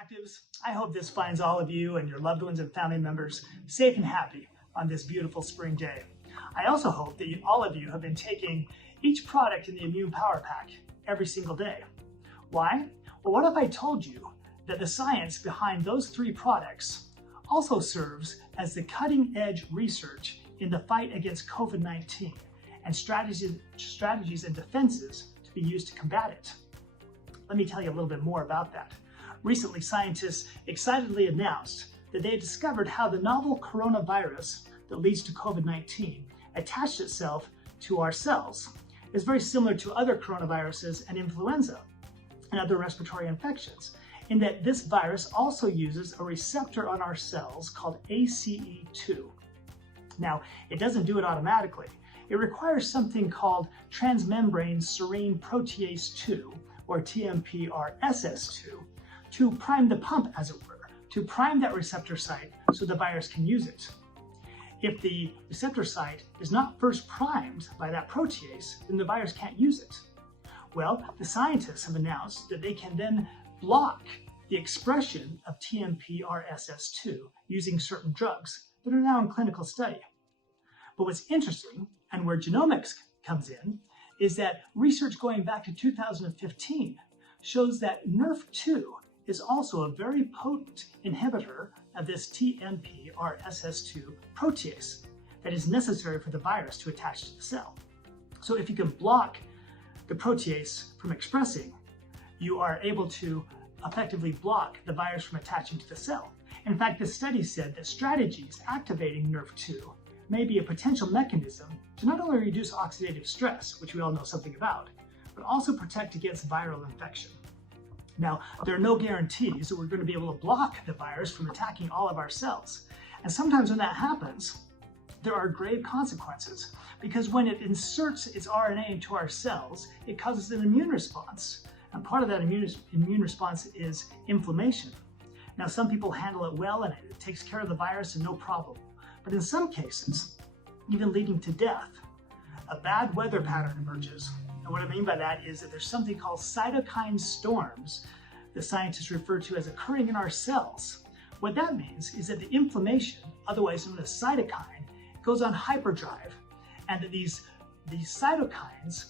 Proactives. I hope this finds all of you and your loved ones and family members safe and happy on this beautiful spring day. I also hope that all of you have been taking each product in the Immune Power Pack every single day. Why? Well, what if I told you that the science behind those 3 products also serves as the cutting edge research in the fight against COVID-19 and strategies and defenses to be used to combat it? Let me tell you a little bit more about that. Recently, scientists excitedly announced that they had discovered how the novel coronavirus that leads to COVID-19 attached itself to our cells. It's very similar to other coronaviruses and influenza and other respiratory infections, in that this virus also uses a receptor on our cells called ACE2. Now, it doesn't do it automatically. It requires something called transmembrane serine protease 2, or TMPRSS2, to prime the pump, as it were, to prime that receptor site so the virus can use it. If the receptor site is not first primed by that protease, then the virus can't use it. Well, the scientists have announced that they can then block the expression of TMPRSS2 using certain drugs that are now in clinical study. But what's interesting, and where genomics comes in, is that research going back to 2015 shows that NRF2 is also a very potent inhibitor of this TMPRSS2 protease that is necessary for the virus to attach to the cell. So if you can block the protease from expressing, you are able to effectively block the virus from attaching to the cell. In fact, the study said that strategies activating NRF2 may be a potential mechanism to not only reduce oxidative stress, which we all know something about, but also protect against viral infection. Now, there are no guarantees that we're going to be able to block the virus from attacking all of our cells. And sometimes when that happens, there are grave consequences, because when it inserts its RNA into our cells, it causes an immune response. And part of that immune response is inflammation. Now, some people handle it well and it takes care of the virus and no problem. But in some cases, even leading to death, a bad weather pattern emerges. And what I mean by that is that there's something called cytokine storms that scientists refer to as occurring in our cells. What that means is that the inflammation, otherwise known as cytokine, goes on hyperdrive, and that these cytokines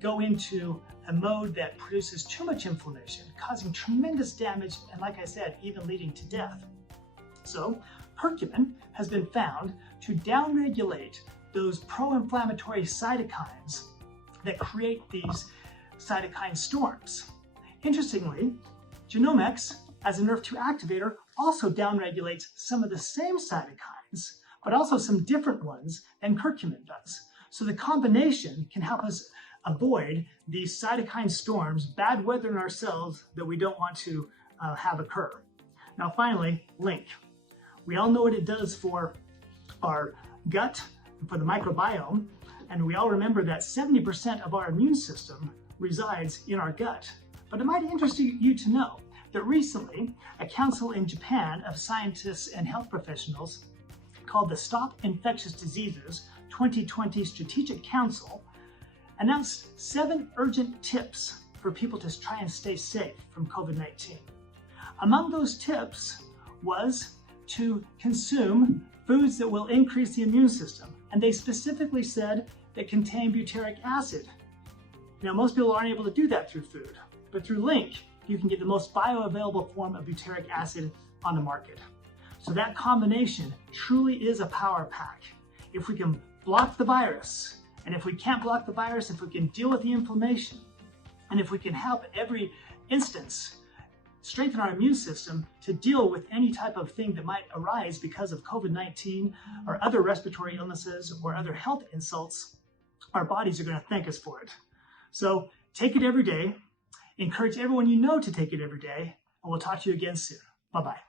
go into a mode that produces too much inflammation, causing tremendous damage, and like I said, even leading to death. So, curcumin has been found to downregulate those pro-inflammatory cytokines that create these cytokine storms. Interestingly, Genomics, as a NRF2 activator, also downregulates some of the same cytokines, but also some different ones than curcumin does. So the combination can help us avoid these cytokine storms, bad weather in our cells that we don't want to have occur. Now finally, Link. We all know what it does for our gut, for the microbiome, and we all remember that 70% of our immune system resides in our gut. But it might interest you to know that recently, a council in Japan of scientists and health professionals called the Stop Infectious Diseases 2020 Strategic Council announced 7 urgent tips for people to try and stay safe from COVID-19. Among those tips was to consume foods that will increase the immune system. And they specifically said that contain butyric acid. Now, most people aren't able to do that through food, but through Link, you can get the most bioavailable form of butyric acid on the market. So that combination truly is a power pack. If we can block the virus, and if we can't block the virus, if we can deal with the inflammation, and if we can help every instance strengthen our immune system to deal with any type of thing that might arise because of COVID-19 or other respiratory illnesses or other health insults, our bodies are going to thank us for it. So take it every day. Encourage everyone you know to take it every day, and we'll talk to you again soon. Bye-bye.